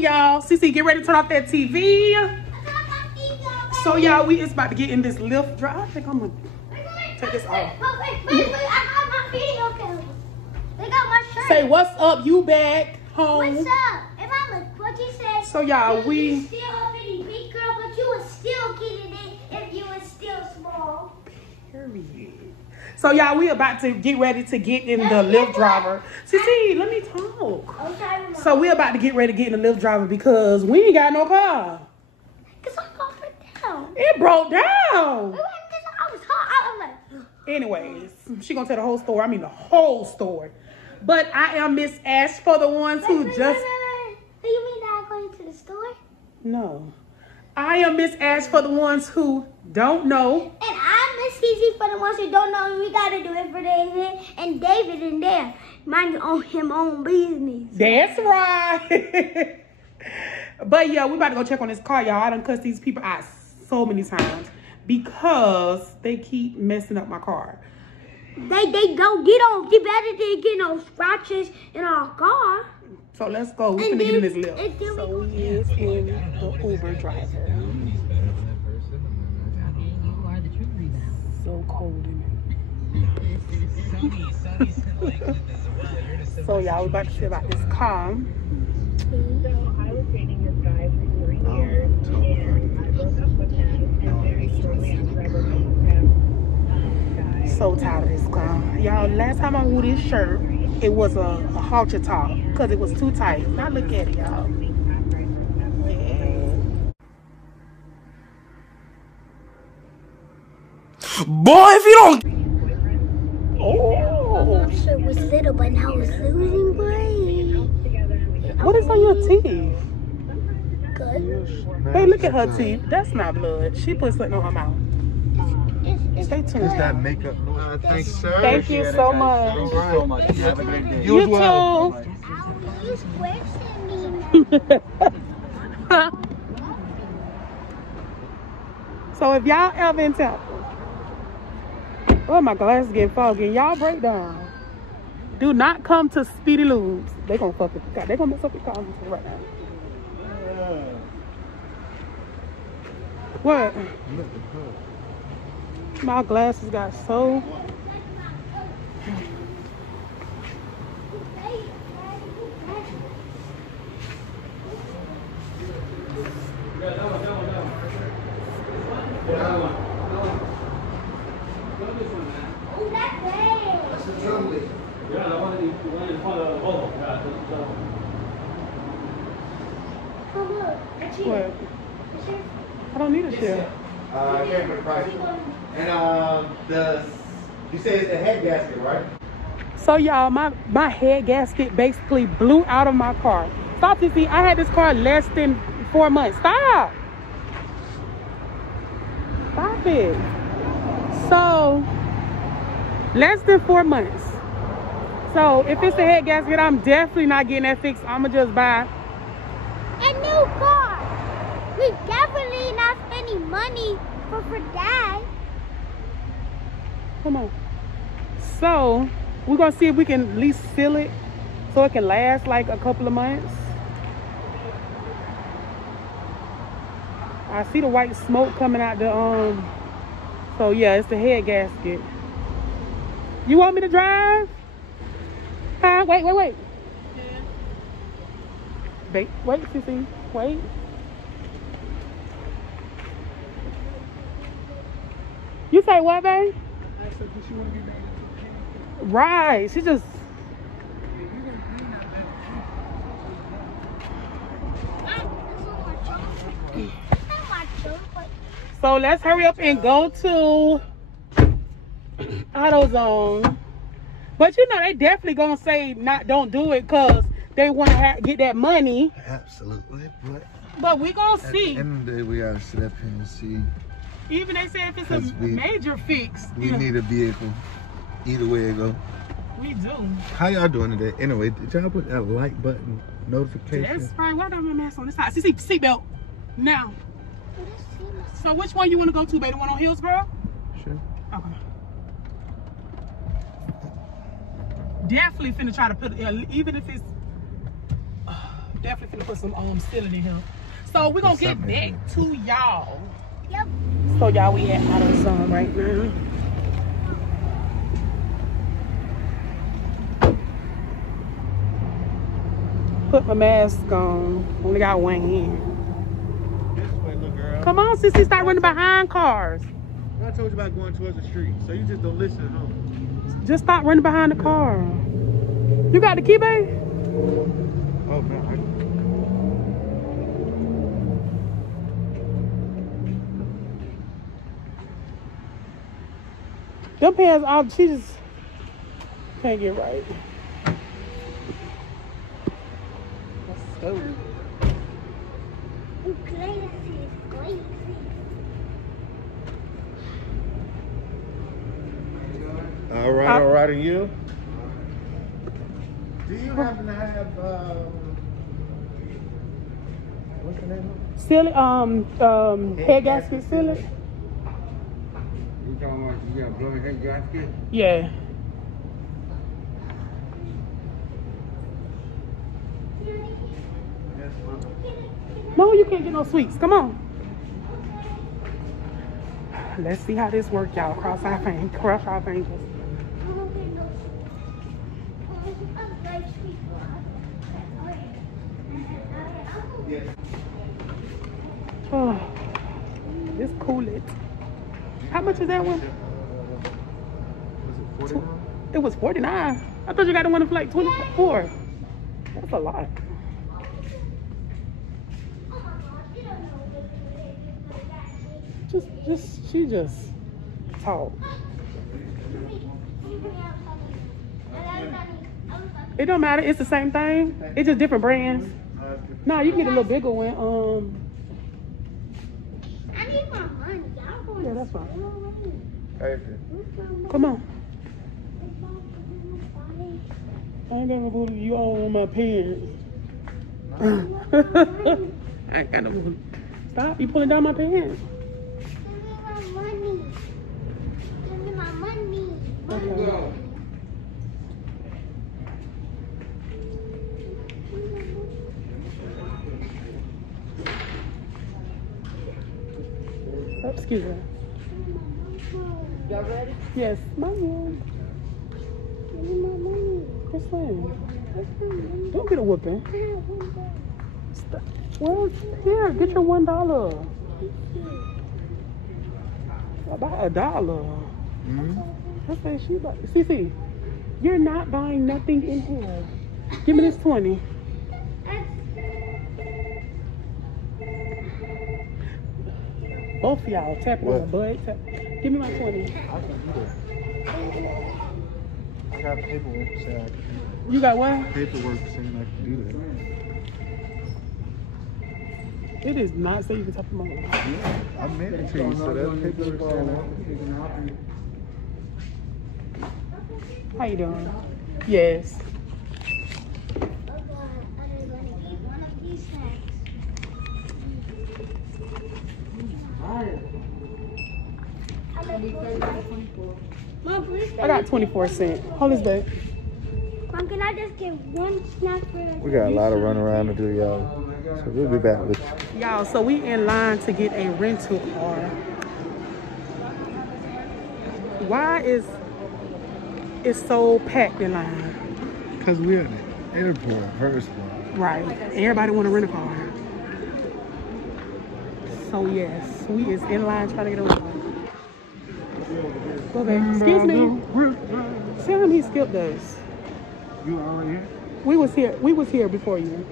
morning, y'all. Cece, get ready to turn off that TV. So, y'all, we is about to get in this lift drive. I think I'm gonna take this off. Wait, I got my video camera. They got my shirt. Say, what's up? You back home? What's up? And Mama, what you said? So, y'all, you still a pretty big girl, but you would still get it if you were still small. Period. So, y'all, we about to get ready to get in the lift driver. Cece, let me talk. Okay, so, we about to get ready to get in the lift driver because we ain't got no car. Because I got it down. It broke down. I was hot. I was like... Anyways, she gonna tell the whole story. I mean, the whole story. But I am Miss Ash for the ones who just... Wait. Do you mean that I'm going to the store? No. I am Miss Ash for the ones who don't know. And I'm Miss Cece for the ones who don't know. And we gotta do it for David. And David in there. Mind him own business. That's right. But yeah, we about to go check on this car, y'all. I done cussed these people out so many times because they keep messing up my car. They don't get better than get no scratches in our car. So let's go. We're gonna get in this lift. So we is in the Uber driver. So cold in it. So y'all, we about to see about this car. So I was dating this guy for 3 years, and I broke up with him, and very shortly after I broke up with him, so tired of this car. Y'all, last time I wore this shirt, it was a halter top because it was too tight. Now look at it, y'all. Yeah. Boy, if you don't... Oh. My shirt was little, but now it's losing weight. What is on your teeth? Good. Hey, look at her teeth. That's not blood. She put something on her mouth. Stay tuned. Is that makeup? Thank you, sir. Thank you so much. Thank you so much. Have a great day. You as well. too. You squishing me. So if y'all ever in Tampa, oh, my glasses getting foggy, and y'all break down, do not come to Speedy Lubes. They gonna fuck with the car. They gonna mess up your car right now. What? My glasses got so... What? I don't need a chair. I came for the price. And you say it's the head gasket, right? So y'all, my head gasket basically blew out of my car. Stop, Cece. I had this car less than 4 months. Stop. Stop it. So, less than 4 months. So, if it's a head gasket, I'm definitely not getting that fixed. I'm going to just buy a new car. We definitely not spending money for Dad. Come on. So, we're going to see if we can at least seal it so it can last like a couple of months. I see the white smoke coming out the, so yeah, it's the head gasket. You want me to drive? Huh? Wait. Yeah. Wait, Cece. Wait. You say what, babe? I said, does she want to be made? Right. She just... So let's hurry up and go to AutoZone. But you know, they definitely gonna say don't do it because they want to get that money. Absolutely. But we gonna see. At the end of the day, we gotta sit up here and see. Even they say if it's a major fix. We need a vehicle. Either way it go. We do. How y'all doing today? Anyway, did y'all put that like button notification? That's right. Why don't my mask on this side? See, seatbelt. Now. So which one you want to go to, baby? The one on Hillsborough? Sure. Okay. Definitely finna try to put, even if it's, definitely gonna put some ceiling in here. So we're gonna get back to y'all. Yep. So y'all, we at AutoZone right now. Put my mask on. Only got one hand. This way, little girl. Come on, sissy, start running behind cars. I told you about going towards the street, so you just don't listen at home. Just stop running behind the car. You got the key, babe? Oh, no. Them pants off, she just can't get right. Ooh, crazy. All right, and you? Do you happen to have, what's the name of it? Head gasket sealer? You talking about you got blowing head gasket? Yeah. Yes, ma'am. No, you can't get no sweets. Come on. Let's see how this works, y'all. Cross our fingers. Cross our fingers. Yes. Oh, this cool it. How much is that one? Was it 49? It was 49. I thought you got the one for like 24. That's a lot. She just talk. It don't matter. It's the same thing. It's just different brands. No, you can get a little bigger one. I need my money. Yeah, that's fine. Okay. Come on. I ain't got no booty. You all on my pants. I ain't got no booty. Stop. You pulling down my pants. Give me my money. Okay. Oh, excuse me. Y'all ready? Yes, ma'am. Give me my money. What's that? What's my money? Don't get a whooping. I have $1. Stop. Well, here, get your $1. About $1. Mm-hmm. That's what she like. Cece, you're not buying nothing in here. Give me this 20. Both of y'all tap on my butt. Tap. Give me my 20. I can do that. I got paperwork saying I can do You got what? that. Paperwork saying I can do that. It is not so you can tap on my butt. Yeah, I made it to you, so that's paperwork saying How you doing? Yes. Oh God, I just want to eat one of these snacks. Mom, please. I got 24 cents. Hold this back. Mom, can I just get one snack for the We got a lot of running around to do, y'all. So we'll be back with you. Y'all, so we in line to get a rental car. Why is it so packed in line? Because we're in the airport, first of all. Right. Everybody want to rent a car. So yes, we is in line trying to get a rental car. Go back. Excuse me. Tell him he skipped us. You already here? We was here before you.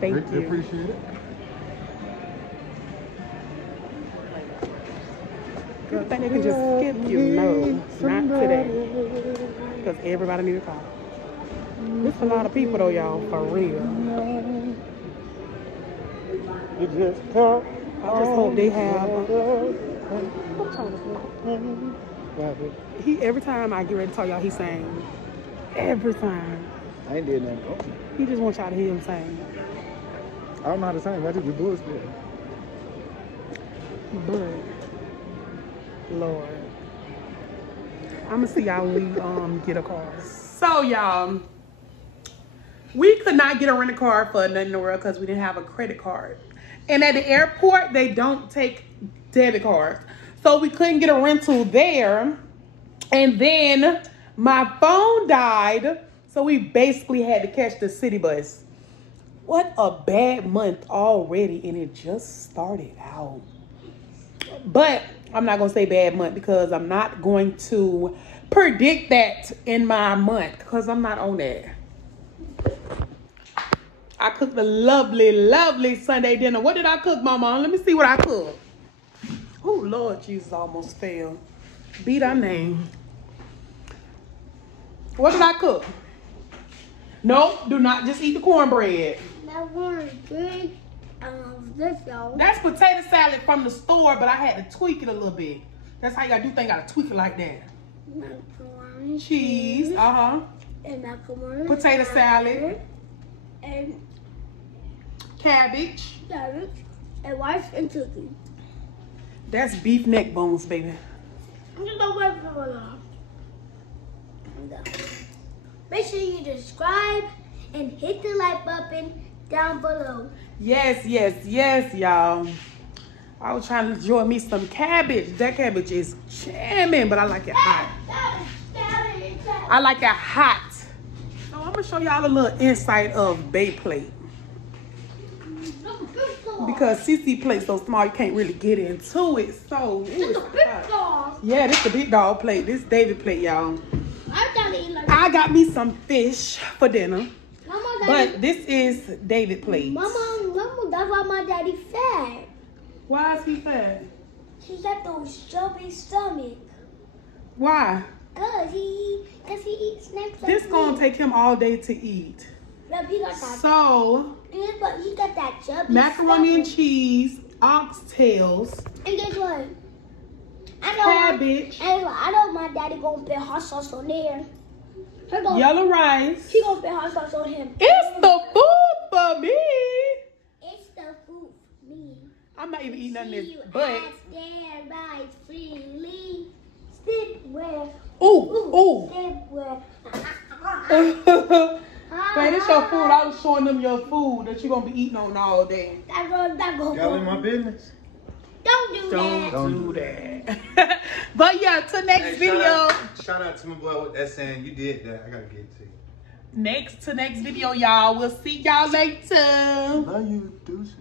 Thank you. Appreciate it. You think they can just skip you? No, not today. Because everybody need a car. It's a lot of people though, y'all, for real. You just talk. I just hope they have. Every time I get ready to talk y'all, he's saying. Every time. I ain't did nothing. He just wants y'all to hear him saying. I don't know how to sing. I just be bullshit. But Lord, I'ma see y'all when we get a car. So y'all, We could not get a rental car for nothing in the world because we didn't have a credit card. And at the airport, they don't take debit cards. So we couldn't get a rental there. And then my phone died. So we basically had to catch the city bus. What a bad month already. And it just started out. But I'm not going to say bad month because I'm not going to predict that in my month because I'm not on that. I cooked a lovely, lovely Sunday dinner. What did I cook, Mama? Let me see what I cooked. Oh, Lord Jesus, almost fell. Beat our name. What did I cook? No, do not just eat the cornbread. That one big. This y'all. That's potato salad from the store, but I had to tweak it a little bit. That's how you gotta do things. Gotta tweak it like that. Macaroni. Cheese, And macaroni. Potato salad. And Cabbage. carrots. And rice and chicken. That's beef neck bones, baby. I'm just gonna wait for it all. Make sure you subscribe and hit the like button down below. Yes, yes, yes, y'all. I was trying to enjoy me some cabbage. That cabbage is jamming, but I like it hot. I like it hot. So I'm gonna show y'all a little insight of Bay plate. Because CC plate's so small, you can't really get into it. So This is a big dog. yeah, this is the big dog plate. This is David plate, y'all. I got me some fish for dinner. Mama, But this is David plate. Mama, that's why my daddy fat. Why is he fat? He got those chubby stomach. Why? Cause he eats snacks. This gonna take him all day to eat. Yep, he got that. So But he got that chubby macaroni and stomach. cheese, oxtails, And guess what? cabbage, I know my daddy gonna put hot sauce on there. yellow rice. He gonna put hot sauce on him. It's the food for me. It's the food for me. I'm not even eating none of See this, you but at stand by freely. Sit where. ooh. Sit where. Man, this your food. I was showing them your food that you're gonna be eating on all day. Y'all in my business? Don't do that. Don't do that. But yeah, till next video. Shout out to my boy with that saying, you did that. I gotta get it to you. Next video, y'all. We'll see y'all later. Love you, deuces.